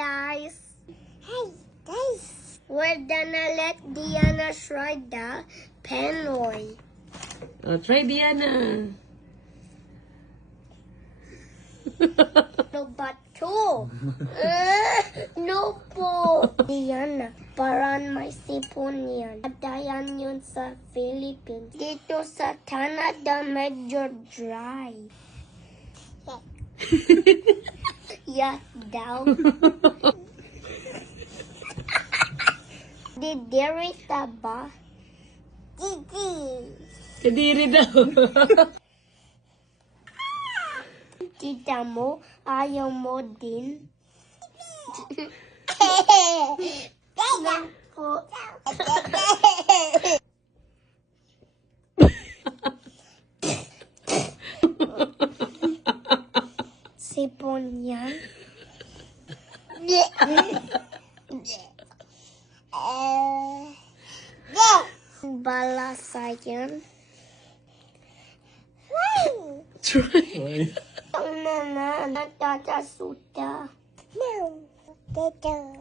guys. We're gonna let Diana try the Penoy. Oh, try Diana. No, but two. No po. Diana, parang may sipon yan. Adayan yun sa Philippines. Dito sa Canada, medyo dry. Yeah, daw. Didirita ba? Didi. Kadiri daw. Tita mo, ayaw mo din. Naku. Sipon yan. Balasa yan. Try. Ang nana, natatasuta. No, tata.